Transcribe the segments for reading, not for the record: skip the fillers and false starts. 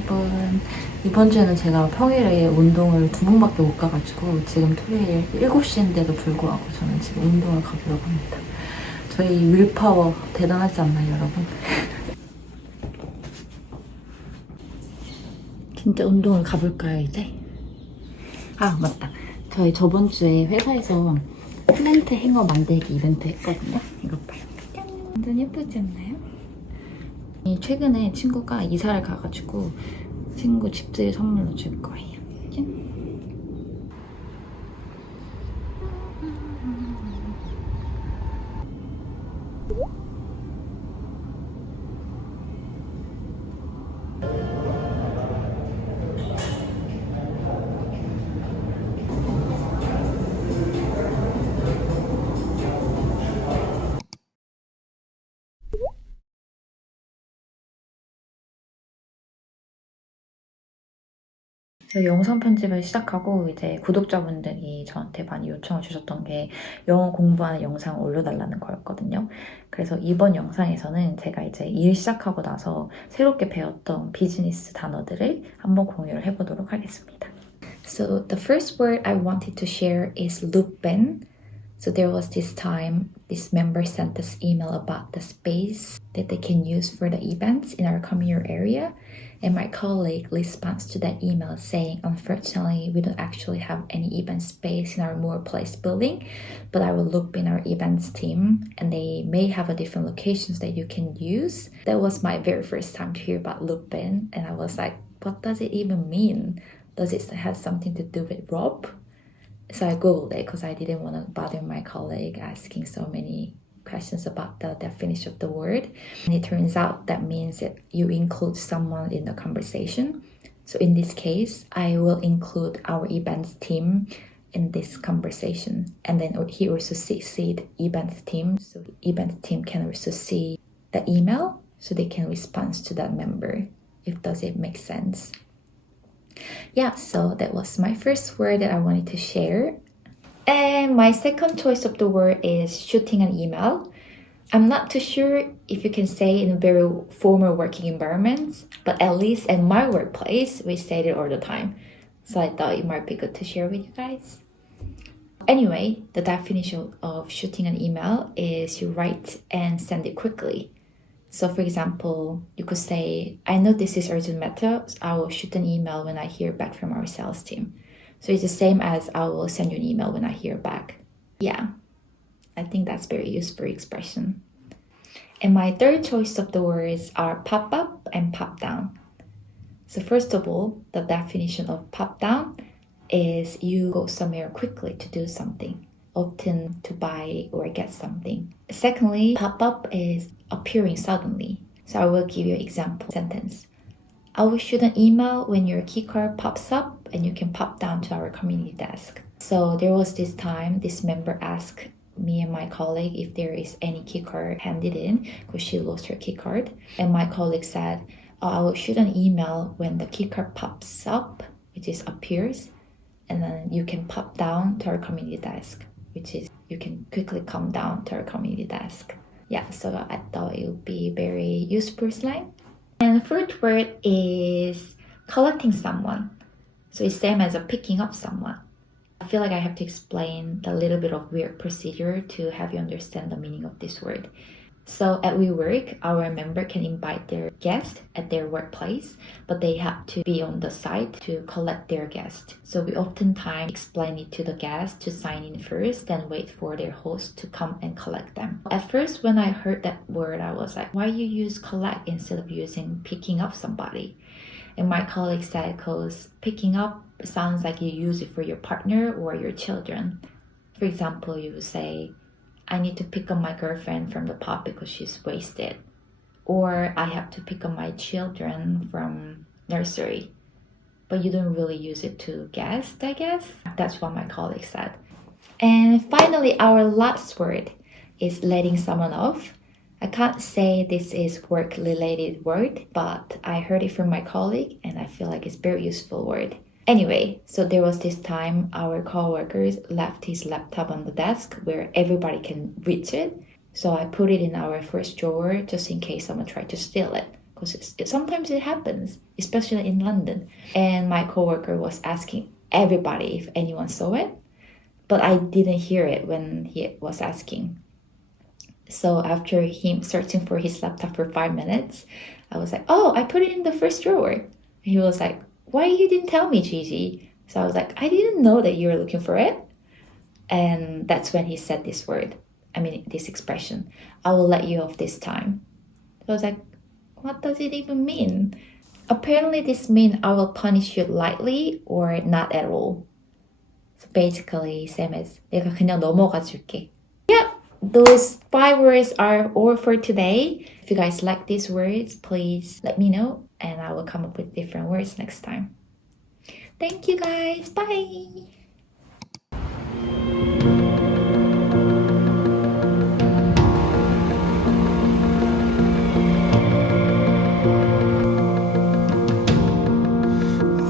여러분, 이번 주에는 제가 평일에 운동을 2번밖에 못 가가지고 지금 토요일 7시인데도 불구하고 저는 지금 운동을 가보려고 합니다. 저희 윌파워 대단하지 않나요, 여러분? 진짜 운동을 가볼까요, 이제? 아, 맞다. 저희 저번 주에 회사에서 플랜트 행어 만들기 이벤트 했거든요. 이거 봐요. 짠! 완전 예쁘지 않나요? 최근에 친구가 이사를 가가지고 친구 집들이 선물로 줄 거예요. 짠! 영상 편집을 시작하고 이제 구독자분들이 저한테 많이 요청을 주셨던 게 영어 공부하는 영상을 올려달라는 거였거든요. 그래서 이번 영상에서는 제가 이제 일 시작하고 나서 새롭게 배웠던 비즈니스 단어들을 한번 공유를 해보도록 하겠습니다. So the first word I wanted to share is loop in. So there was this time this member sent us email about the space that they can use for the events in our community area. And my colleague responds to that email saying, unfortunately, we don't actually have any event space in our Moore Place building, but I will loop in our events team and they may have a different locations that you can use. That was my very first time to hear about loop in. And I was like, what does it even mean? Does it have something to do with rope? So I googled it because I didn't want to bother my colleague asking so many questions about the definition of the word. And it turns out that means that you include someone in the conversation. So in this case, I will include our events team in this conversation. And then he also CC'd events team. So events team can also see the email so they can respond to that member. Does it make sense? Yeah, so that was my first word that I wanted to share. And my second choice of the word is shooting an email. I'm not too sure if you can say in a very formal working environment, but at least at my workplace, we say it all the time. So I thought it might be good to share with you guys. Anyway, the definition of shooting an email is you write and send it quickly. So for example, you could say, I know this is urgent matter, so I will shoot an email when I hear back from our sales team. So it's the same as I will send you an email when I hear back. Yeah, I think that's very useful expression. And my third choice of the words are pop up and pop down. So first of all, the definition of pop down is you go somewhere quickly to do something, often to buy or get something. Secondly, pop up is appearing suddenly. So I will give you an example sentence. I will shoot an email when your keycard pops up and you can pop down to our community desk. So there was this time this member asked me and my colleague if there is any keycard handed in because she lost her keycard. And my colleague said, I will shoot an email when the keycard pops up, which is appears, and then you can pop down to our community desk, which is you can quickly come down to our community desk. Yeah, so I thought it would be very useful slang. And the third word is collecting someone. So it's same as a picking up someone. I feel like I have to explain the little bit of weird procedure to have you understand the meaning of this word. So at WeWork, our member can invite their guest at their workplace, but they have to be on the site to collect their guest. So we oftentimes explain it to the guest to sign in first, then wait for their host to come and collect them. At first, when I heard that word, I was like, why you use collect instead of using picking up somebody? And my colleague said, because picking up sounds like you use it for your partner or your children. For example, you would say, I need to pick up my girlfriend from the pub because she's wasted. Or I have to pick up my children from nursery. But you don't really use it to guest, I guess. That's what my colleague said. And finally, our last word is letting someone off. I can't say this is work-related word, but I heard it from my colleague and I feel like it's a very useful word. Anyway, so there was this time our coworkers left his laptop on the desk where everybody can reach it. So I put it in our first drawer just in case someone tried to steal it. because sometimes it happens, especially in London. And my coworker was asking everybody if anyone saw it, but I didn't hear it when he was asking. So after him searching for his laptop for 5 minutes, I was like, oh, I put it in the first drawer. And he was like, why you didn't tell me, Gigi? So I was like, I didn't know that you were looking for it. And that's when he said this expression, I will let you off this time. So I was like, what does it even mean? Apparently this means I will punish you lightly or not at all. So basically, same as 내가 그냥 넘어가 줄게. Yep, those 5 words are all for today. If you guys like these words, please let me know and I will come up with different words next time. Thank you guys. Bye.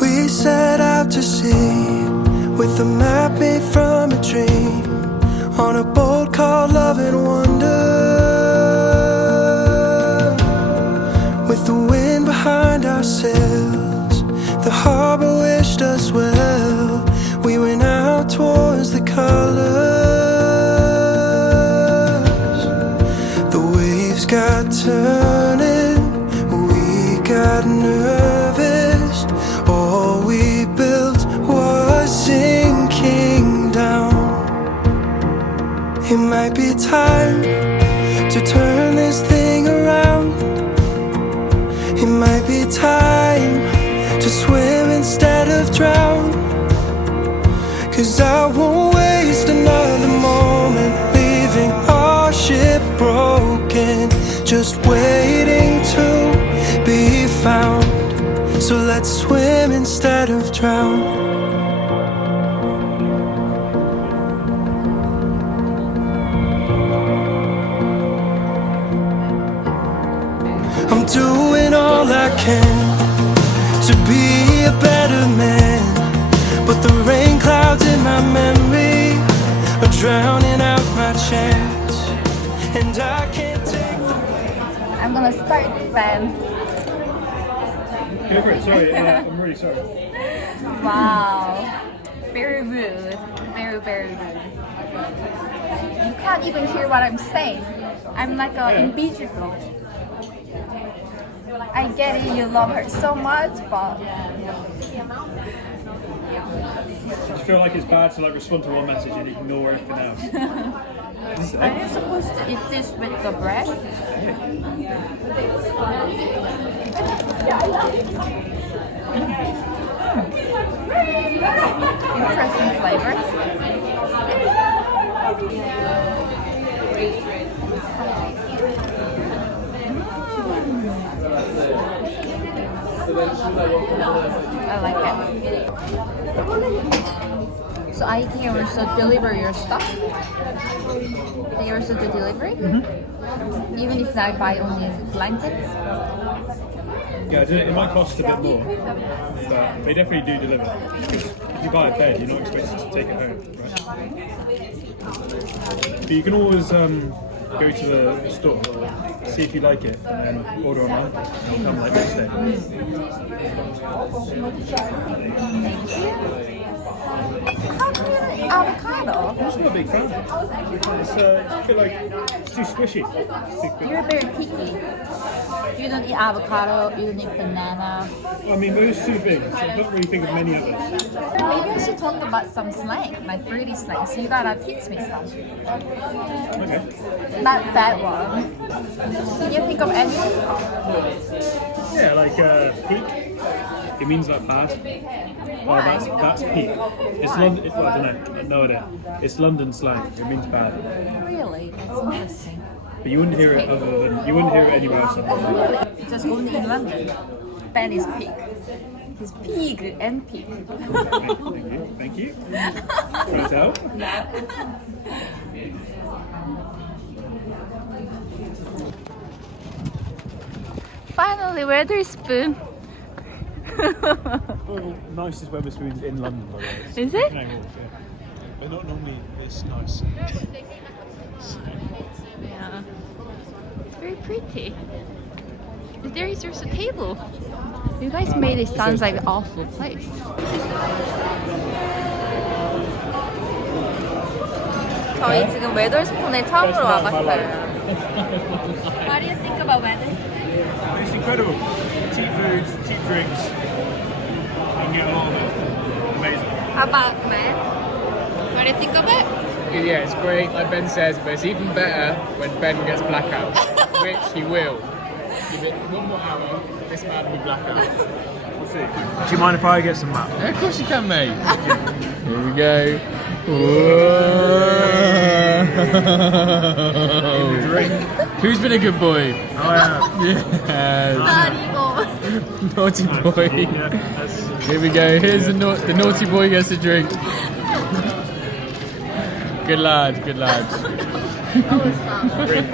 We set out to sea with a map made from a dream on a boat called Love and Wonder. With the wind behind our sails, the harbor wished us well. We went out towards the colors. The waves got turning, we got nervous. All we built was sinking down. It might be time to turn this thing around. It might be time to swim instead of drown. 'Cause I won't waste another moment leaving our ship broken, just waiting to be found. So let's swim instead of drown. I'm doing all I can to be a better man, but the rain clouds in my memory are drowning out my chance, and I can't take the weight. I'm gonna start then. Go for it. Sorry, I'm really sorry. Wow. Very rude. Very, very rude. You can't even hear what I'm saying. I'm like invisible. I get it, you love her so much, but I feel like it's bad to respond to one message and ignore everything else. are you supposed to eat this with the bread? Interesting flavor. I like it. So I can also deliver your stuff? They also do delivery? Mm-hmm. Even if I buy only blankets? Yeah, it might cost a bit more, but they definitely do deliver. If you buy a bed, you're not expected to take it home, right? But you can always go to the store, see if you like it, and then order online. It'll come next day. Avocado? I'm just not a big fan. It's a bit it's too squishy. You're very picky. You don't eat avocado, you don't eat banana. I mean, those two things. I don't really think of many others. Maybe I should talk about some slang, like British slang. So you gotta teach me some. Okay. Not that one. Can you think of any? Yeah, like peak. It means like bad. Oh, that's peak. It's London. Well, I don't know. No idea. It's London slang. It means bad. Really? That's interesting. But you wouldn't hear it anywhere else. Really? Just only in London. Bad is pig. It's pig and pig. Thank you. Try to help. Finally, Weatherspoon. Nicest Weatherspoons in London, by the way. Is it? Yeah. They're not normally this nice. Yeah. Very pretty. There is just a table. You guys made it sound like an awful place. 저희 지금 웨더스푼에 처음으로 와봤어요. What do you think about weather? It's incredible. Cheap foods, cheap drinks. You can get all of it. Amazing. How about man? What do you think of it? Yeah, it's great, like Ben says, but it's even better when Ben gets blackout, which he will. Give it 1 more hour, this man will be blackout. We'll see. Do you mind if I get some map? Yeah, of course you can, mate. Here we go. Drink. Who's been a good boy? Oh yeah. Yes. Naughty boy. Yeah, that's... Here we go. Here's the naughty boy gets a drink. Good lad, good lad. Drink.